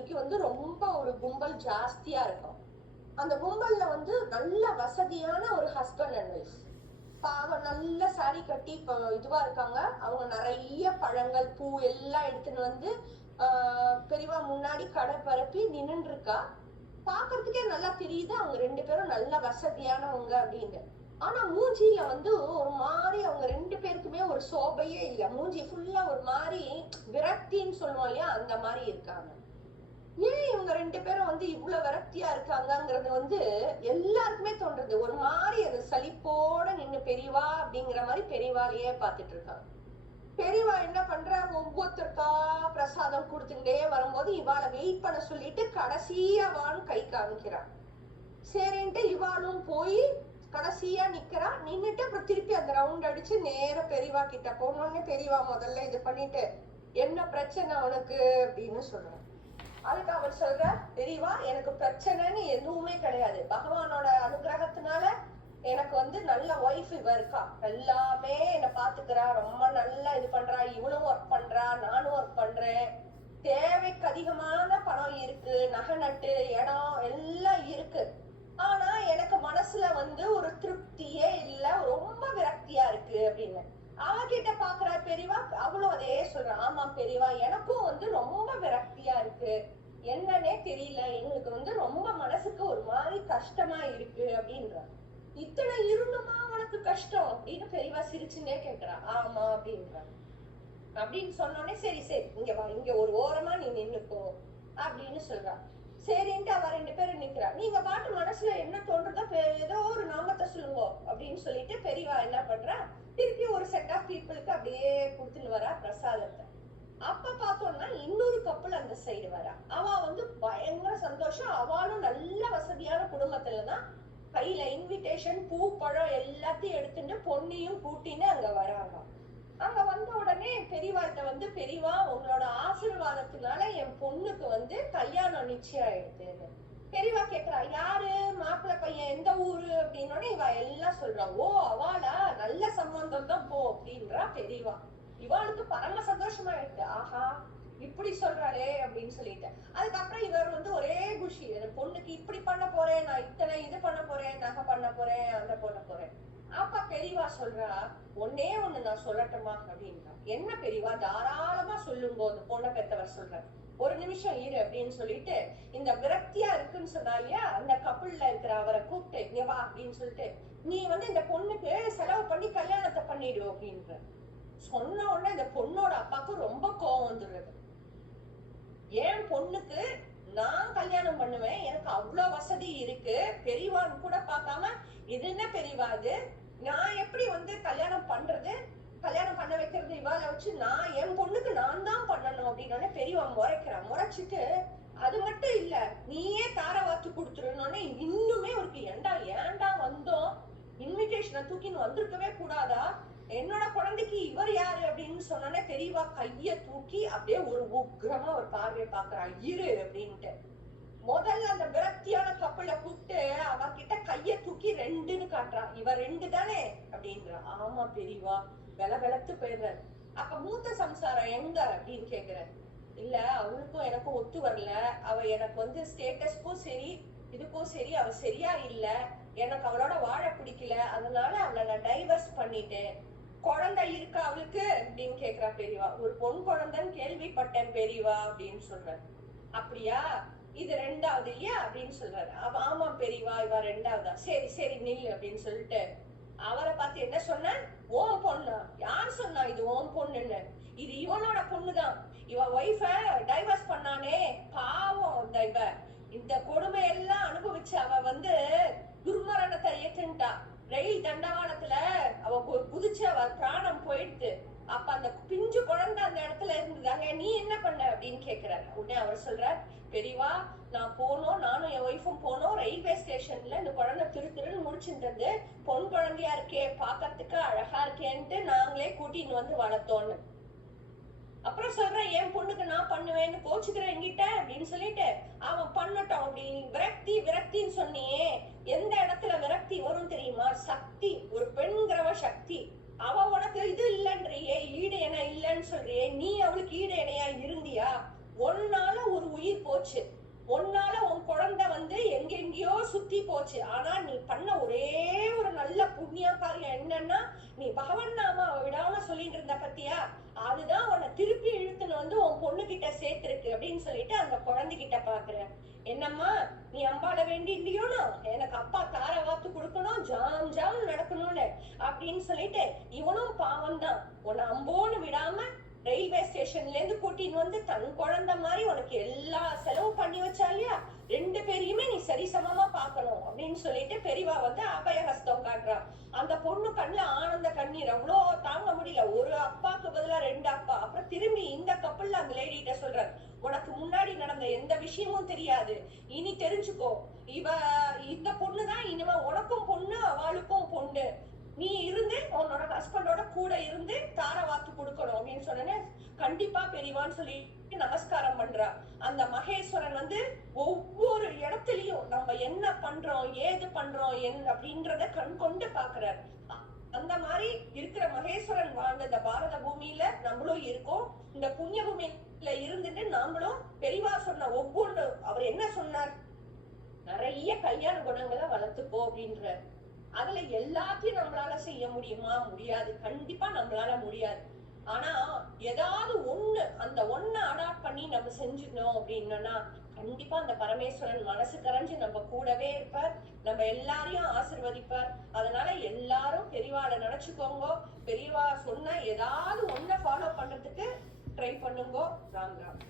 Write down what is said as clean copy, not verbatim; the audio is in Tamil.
அன்னைக்கு வந்து ரொம்ப ஒரு கும்பல் ஜாஸ்தியா இருக்கும். அந்த கும்பல்ல வந்து நல்ல வசதியான ஒரு ஹஸ்பண்ட் அண்ட் ஒய்ஃப். பாவம் நல்ல சாரி கட்டி இதுவா இருக்காங்க. அவங்க நிறைய பழங்கள் பூ எல்லாம் எடுத்துன்னு வந்து பெரியவா முன்னாடி கடை பரப்பி நின்று இருக்கா. பாக்குறதுக்கே நல்லா தெரியுது அவங்க ரெண்டு பேரும் நல்ல வசதியானவங்க அப்படின்னு. ஆனா மூஞ்சியில வந்து ஒரு மாதிரி அவங்க ரெண்டு பேருக்குமே ஒரு சோபையே இல்ல. மூஞ்சி ஃபுல்லா ஒரு மாதிரி விரக்தின்னு சொல்லுவோம் இல்லையா, அந்த மாதிரி இருக்காங்க. ஏன் இவங்க ரெண்டு பேரும் வந்து இவ்வளவு விரக்தியா இருக்காங்கிறது வந்து எல்லாருக்குமே தோன்றது. ஒரு மாதிரி அது சலிப்போட நின்னு பெரியவா அப்படிங்கிற மாதிரி பெரியவாளையே பாத்துட்டு இருக்காங்க. பெரியவா என்ன பண்ற, ஒவ்வொருத்தருக்கா பிரசாதம் கொடுத்துட்டே வரும்போது இவாளை வெயிட் பண்ண சொல்லிட்டு கடைசியா வான்னு கை காமிக்கிறான். சரின்ட்டு இவாளும் போய் கடைசியா நிக்கிறா. நின்னுட்டு அப்புறம் திருப்பி அந்த ரவுண்ட் அடிச்சு நேர பெரியவா கிட்ட போனோடனே பெரியவா முதல்ல இது பண்ணிட்டு என்ன பிரச்சனை உனக்கு அப்படின்னு சொல்றான். அதுக்கு அவர் சொல்ற, பெரியவா எனக்கு பிரச்சனைன்னு எதுவுமே கிடையாது. பகவானோட அனுகிரகத்தினால எனக்கு வந்து நல்ல ஒய்ஃப் இவ இருக்கா. எல்லாமே என்ன பாத்துக்கிறா, ரொம்ப நல்லா இது பண்றா. இவனும் ஒர்க் பண்றா, நானும் ஒர்க் பண்றேன். தேவைக்கு அதிகமான பணம் இருக்கு, நகை நட்டு இடம் எல்லாம் இருக்கு. ஆனா எனக்கு மனசுல வந்து ஒரு திருப்தியே இல்ல, ரொம்ப விரக்தியா இருக்கு அப்படின்னு அவகிட்ட பாக்குறா பெரியவா. அவளும் அதே சொல்றா, ஆமா பெரியவா எனக்கும் வந்து ரொம்ப விரக்தியா இருக்கு, என்னன்னே தெரியல, எங்களுக்கு வந்து ரொம்ப மனசுக்கு ஒரு மாதிரி கஷ்டமா இருக்கு அப்படின்ற. இத்தனை இருந்துமா உனக்கு கஷ்டம் அப்படின்னு பெரியவா சிரிச்சுன்னே கேக்குறா. ஆமா அப்படின்ற. அப்படின்னு சொன்னோடனே சரி சரி இங்க வா, இங்க ஒரு ஓரமா நீ நின்னுக்கோ அப்படின்னு சொல்றா. சரின்ட்டு அவ ரெண்டு பேரும் நிக்கிறா. நீங்க பாட்டு மனசுல என்ன தோன்றதோ ஏதோ ஒரு நாமத்தை சொல்லுங்க அப்படின்னு சொல்லிட்டு பெரியவா என்ன பண்றா, திருப்பி ஒரு செட் ஆஃப் பீப்புளுக்கு அப்படியே கொடுத்துன்னு வரா பிரசாதத்தை. அப்ப பார்த்தோம்னா இன்னொரு கப்பல் அந்த சைடு வரா. அவ வந்து பயங்கர சந்தோஷம். அவளும் நல்ல வசதியான குடும்பத்துலதான். கையில இன்விடேஷன் பூ பழம் எல்லாத்தையும் எடுத்துட்டு பொண்ணையும் கூட்டின்னு அங்க வராங்க. அங்க வந்த உடனே பெரியவாட்ட வந்து, பெரியவா உங்களோட ஆசீர்வாதத்தினால என் பொண்ணுக்கு வந்து கல்யாணம் நிச்சயம் ஆயிடுது. பெரியவா கேக்குறா, யாரு மாப்பிள்ளை பையன், எந்த ஊரு அப்படின்னோட இவ எல்லாம் சொல்றா. ஓ அவளா, நல்ல சம்பந்தம் தான் போ அப்படின்றா பெரியவா. இவாளுக்கு பரம சந்தோஷமா இருக்கு. ஆஹா இப்படி சொல்றாளே அப்படின்னு சொல்லிட்டு அதுக்கப்புறம் இவர் வந்து ஒரே குஷி, என் பொண்ணுக்கு இப்படி பண்ண போறேன், நான் இத்தனை இது பண்ண போறேன், நகை பண்ண போறேன், அந்த பண்ண போறேன். அப்ப பெரியவா சொல்றா, ஒன்னே ஒண்ணு நான் சொல்லட்டுமா அப்படின்றா. என்ன பெரியவா, தாராளமா சொல்லுங்க அந்த பொண்ணை பெத்தவர் சொல்ற. ஒரு நிமிஷம் இரு அப்படின்னு சொல்லிட்டு இந்த விரக்தியா இருக்குன்னு சொன்னா இல்லையா, அந்த கப்பல்ல இருக்கிற அவரை கூப்பிட்டு இங்க வா அப்படின்னு சொல்லிட்டு, நீ வந்து இந்த பொண்ணுக்கு செலவு பண்ணி கல்யாணத்தை பண்ணிடு அப்படின்ற. சொன்ன உடனே இந்த பொண்ணோட அப்பாவுக்கு ரொம்ப கோவம் வந்துடுறது. என் பொண்ணுக்கு நான் கல்யாணம் பண்ணுவேன், எனக்கு அவ்வளவு வசதி இருக்கு, பெரியவான்னு கூட பார்க்காம இது என்ன பெரியவா இது, நான் எப்படி வந்து கல்யாணம் பண்றது, கல்யாணம் பண்ண வைக்கிறது இவாள வச்சு, நான் என் பொண்ணுக்கு நான் தான் பண்ணணும் அப்படின்னு பெரியவா முறைக்கிறான். முறைச்சிட்டு அது மட்டும் இல்ல நீயே தார வாத்து கொடுத்துருன்னு இன்னுமே ஒரு ஏன்டா வந்தோம், இன்விடேஷனை தூக்கின்னு வந்திருக்கவே கூடாதா, என்னோட குழந்தைக்கு இவர் யாரு அப்படின்னு சொன்னோன்னே பெரியவா கைய தூக்கி அப்படியே ஒரு உக்கிரமா ஒரு பார்வையை பாக்குறா. இரு அப்படின்ட்டு முதல்ல அந்த விரக்தியான கப்பலை கூப்பிட்டு அவகிட்ட கைய தூக்கி ரெண்டுன்னு காட்டுறா. இவ ரெண்டு தானே அப்படின்றா. ஆமா பெரியவா வெல வெளத்து போயிடுற. அப்ப மூத்த சம்சாரம் எங்க அப்படின்னு கேக்குற. இல்ல அவளுக்கும் எனக்கும் ஒத்து வரல, அவ எனக்கு வந்து ஸ்டேட்டஸ்க்கும் சரி இதுக்கும் சரி அவ சரியா இல்ல, எனக்கு அவளோட வாழ பிடிக்கல, அதனால அவளை நான் டைவர்ஸ் பண்ணிட்டேன். குழந்தை இருக்கா அவளுக்கு அப்படின்னு கேக்குறா பெரியவா. ஒரு பொன் குழந்தைன்னு கேள்விப்பட்டேன் பெரியவா அப்படின்னு சொல்ற. அப்படியா, இது ரெண்டாவது இல்லையா அப்படின்னு சொல்றாரு. ஆமா பெரியவா இவ ரெண்டாவதா, சரி சரி நில்லு அப்படின்னு சொல்லிட்டு அவரை பார்த்து என்ன சொன்ன, ஓம் பொண்ணா, யார் சொன்னா இது ஓம் பொண்ணுன்னு, இது இவனோட பொண்ணுதான், இவ ஒய்ஃப டைவர்ஸ் பண்ணானே பாவம் இவ இந்த கொடுமை எல்லாம் அனுபவிச்சு அவ வந்து துர்மரணத்தை ஏற்றுட்டா. ரயில் தண்டவாளத்துல அவ குதிச்சு அவ பிராணம் போயிடுது. அப்ப அந்த பிஞ்சு குழந்தை அந்த இடத்துல இருந்ததாங்க, நீ என்ன பண்ண அப்படின்னு கேக்குறாரு. உடனே அவர் சொல்றார், பெரியவா நான் போனோம், நானும் என் ஒய்ஃபும் போனோம், ரயில்வே ஸ்டேஷன்ல இந்த குழந்தை திருன்னு முடிச்சுட்டு பொன் குழந்தையா இருக்கே பாக்கிறதுக்கு அழகா இருக்கேன்ட்டு நாங்களே கூட்டின்னு வந்து வளர்த்தோன்னு. அப்புறம் சொல்றேன், என் பொண்ணுக்கு நான் பண்ணுவேன்னு கோச்சுக்கிறேன் என்கிட்ட அப்படின்னு சொல்லிட்டு அவன் பண்ணட்டும் அப்படின்னு. விரக்தி விரக்தின்னு சொன்னியே, எந்த இடத்துல விரக்தி வரும் தெரியுமா, சக்தி, ஒரு பெண்கிறவ சக்தி. அவ உனக்கு இது இல்லன்றியே, ஈடு என இல்லன்னு சொல்றியே, நீ அவளுக்கு ஈடு இணையா இருந்தியா, ஒன்னால ஒரு உயிர் போச்சு, போச்சு. ஆனா நீ பண்ண ஒரே ஒரு நல்ல புண்ணிய காரியம் என்னன்னா, நீ பகவன் நாமாவை விடாம சொல்லிட்டு இருந்த பத்தியா, அதுதான் உன்னை திருப்பி இழுத்துன்னு வந்து உன் பொண்ணு கிட்ட சேர்த்திருக்கு அப்படின்னு சொல்லிட்டு அந்த குழந்தைகிட்ட பாக்குறேன். என்னம்மா நீ அம்பாட வேண்டி இல்லையோனோ, எனக்கு அப்பா தார வாத்து கொடுக்கணும், ஜாம் ஜாம் நடக்கணும்னு அப்படின்னு சொல்லிட்டு இவனும் பாவம் தான் உன்னை அம்போன்னு விடாம ரயில்வே ஸ்டேஷன்ல இருந்து கூட்டின்னு வந்து தன் குழந்தை மாதிரி உனக்கு எல்லா செலவு பண்ணி வச்சா இல்லையா, 2 பேரையுமே நீ சரிசமமா பாக்கணும் அப்படின்னு சொல்லிட்டு பெரியவா வந்து அபயஹஸ்தம் காட்டுறா. அந்த பொண்ணு கண்ணுல ஆனந்த கண்ணீர் அவ்வளோ தாங்க முடியல. ஒரு அப்பாக்கு பதிலா 2 அப்பா. அப்புறம் திரும்பி இந்த கப்பல்ல அந்த லேடி கிட்ட சொல்றாரு, உனக்கு முன்னாடி நடந்த எந்த விஷயமும் தெரியாது, இனி தெரிஞ்சுக்கோ, இந்த பொண்ணுதான் இனிமே உனக்கும் பொண்ணு அவளுக்கும் பொண்ணு, நீ இருந்து உன்னோட ஹஸ்பண்டோட கூட இருந்து தார வாத்து கொடுக்கணும் அப்படின்னு சொன்னேன்னு கண்டிப்பா பெரியவான்னு சொல்லி நமஸ்காரம் பண்றா. அந்த மகேஸ்வரன் வந்து ஒவ்வொரு இடத்துலயும் நம்ம என்ன பண்றோம் ஏது பண்றோம் அப்படின்றத கண் கொண்டு பாக்குறாரு. அந்த மாதிரி இருக்கிற மகேஸ்வரன் வாழ்ந்த இந்த பாரத பூமியில நம்மளும் இருக்கோம். இந்த புண்ணிய பூமியில இருந்துட்டு நாமளும் பெரியவா சொன்ன ஒவ்வொன்று, அவர் என்ன சொன்னார், நிறைய கல்யாண குணங்களை வளர்த்துப்போ அப்படின்றார். அதுல எல்லாத்தையும் நம்மளால செய்ய முடியுமா? முடியாது, கண்டிப்பா நம்மளால முடியாது. ஆனா ஏதாவது ஒண்ணு, அந்த ஒண்ண அடாப்ட் பண்ணி நம்ம செஞ்சிடணும் அப்படின்னா கண்டிப்பா அந்த பரமேஸ்வரன் மனசு கரைஞ்சு நம்ம கூடவே இருப்பார், நம்ம எல்லாரையும் ஆசிர்வதிப்பார். அதனால எல்லாரும் பெரியவாளை நினைச்சுக்கோங்க, பெரியவா சொன்ன ஏதாவது ஒண்ண ஃபாலோ பண்றதுக்கு ட்ரை பண்ணுங்க. ராம் ராம்.